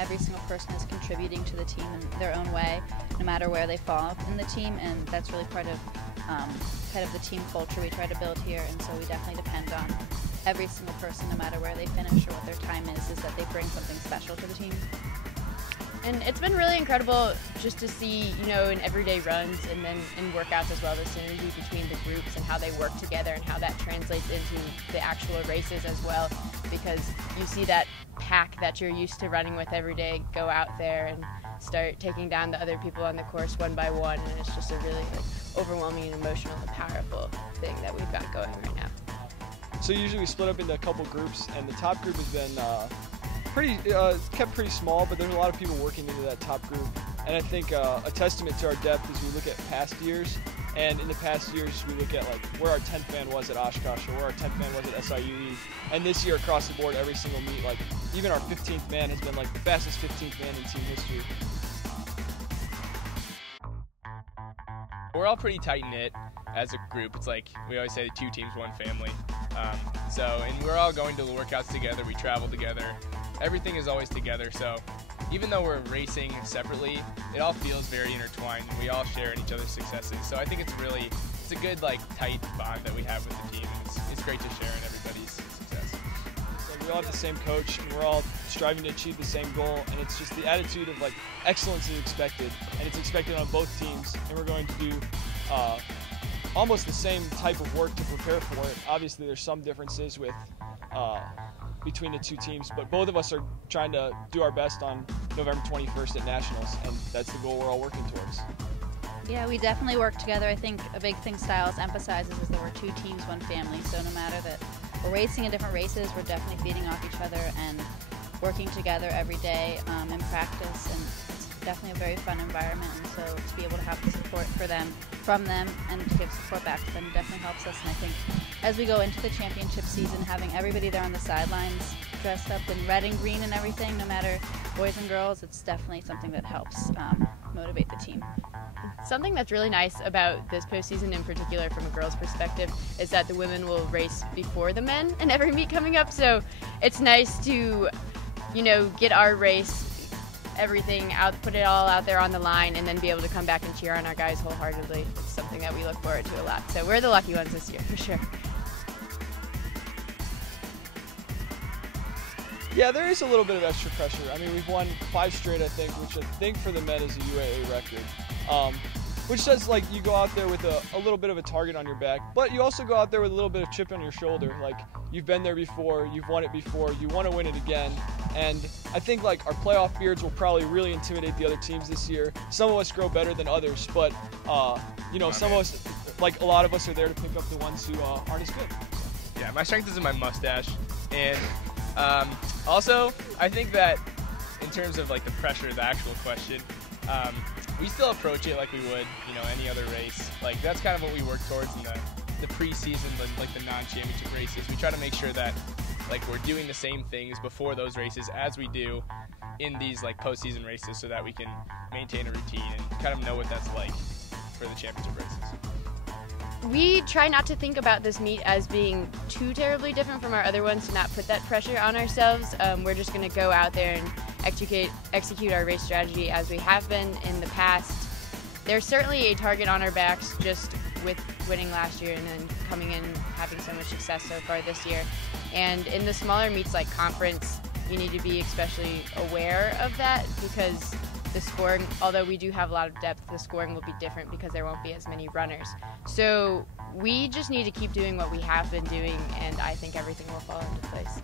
every single person is contributing to the team in their own way, no matter where they fall in the team, and that's really part of kind of the team culture we try to build here. And so we definitely depend on every single person, no matter where they finish or what their time is that they bring something special to the team. And it's been really incredible just to see, you know, in everyday runs and then in workouts as well, the synergy between the groups and how they work together and how that translates into the actual races as well, because you see that pack that you're used to running with every day go out there and start taking down the other people on the course one by one, and it's just a really overwhelming and emotional and powerful thing that we've got going right now. So usually we split up into a couple groups, and the top group has been kept pretty small, but there's a lot of people working into that top group. And I think a testament to our depth is we look at past years, and in the past years we look at where our 10th man was at Oshkosh or where our 10th man was at SIUE. And this year across the board, every single meet, even our 15th man has been the fastest 15th man in team history. We're all pretty tight-knit as a group. It's like we always say, 2 teams, 1 family. And we're all going to the workouts together, we travel together. Everything is always together, so even though we're racing separately, it all feels very intertwined, and we all share in each other's successes. So I think it's a good tight bond that we have with the team, and it's great to share in everybody's success. So we all have the same coach, and we're all striving to achieve the same goal, and it's just the attitude of excellence is expected, and it's expected on both teams, and we're going to do almost the same type of work to prepare for it. Obviously there's some differences with between the 2 teams, but both of us are trying to do our best on November 21st at Nationals, and that's the goal we're all working towards. Yeah, we definitely work together. I think a big thing Styles emphasizes is that we're 2 teams, 1 family, so no matter that we're racing in different races, we're definitely feeding off each other and working together every day in practice, and it's definitely a very fun environment, and so to be able to have the support from them and to give support back to them definitely helps us. And I think as we go into the championship season, having everybody there on the sidelines dressed up in red and green and everything, no matter boys and girls, it's definitely something that helps motivate the team. Something that's really nice about this postseason in particular from a girls' perspective is that the women will race before the men in every meet coming up, so it's nice to, you know, get our race, everything out, put it all out there on the line, and then be able to come back and cheer on our guys wholeheartedly. It's something that we look forward to a lot, so we're the lucky ones this year for sure. Yeah, there is a little bit of extra pressure. I mean, we've won 5 straight, I think, which I think for the men is a UAA record. Which says you go out there with a little bit of a target on your back, but you also go out there with a little bit of chip on your shoulder. You've been there before, you've won it before, you want to win it again. And I think our playoff beards will probably really intimidate the other teams this year. Some of us grow better than others, but some of us, a lot of us are there to pick up the ones who aren't as good. Yeah, my strength is in my mustache, and also I think that in terms of the pressure, the actual question, we still approach it like we would, any other race. That's kind of what we work towards in the preseason, the non-championship races. We try to make sure that we're doing the same things before those races as we do in these postseason races, so that we can maintain a routine and kind of know what that's like for the championship races. We try not to think about this meet as being too terribly different from our other ones, to not put that pressure on ourselves. We're just going to go out there and execute our race strategy as we have been in the past. There's certainly a target on our backs just with winning last year and then coming in having so much success so far this year. And in the smaller meets like conference, you need to be especially aware of that, because the scoring, although we do have a lot of depth, the scoring will be different because there won't be as many runners. So we just need to keep doing what we have been doing, and I think everything will fall into place.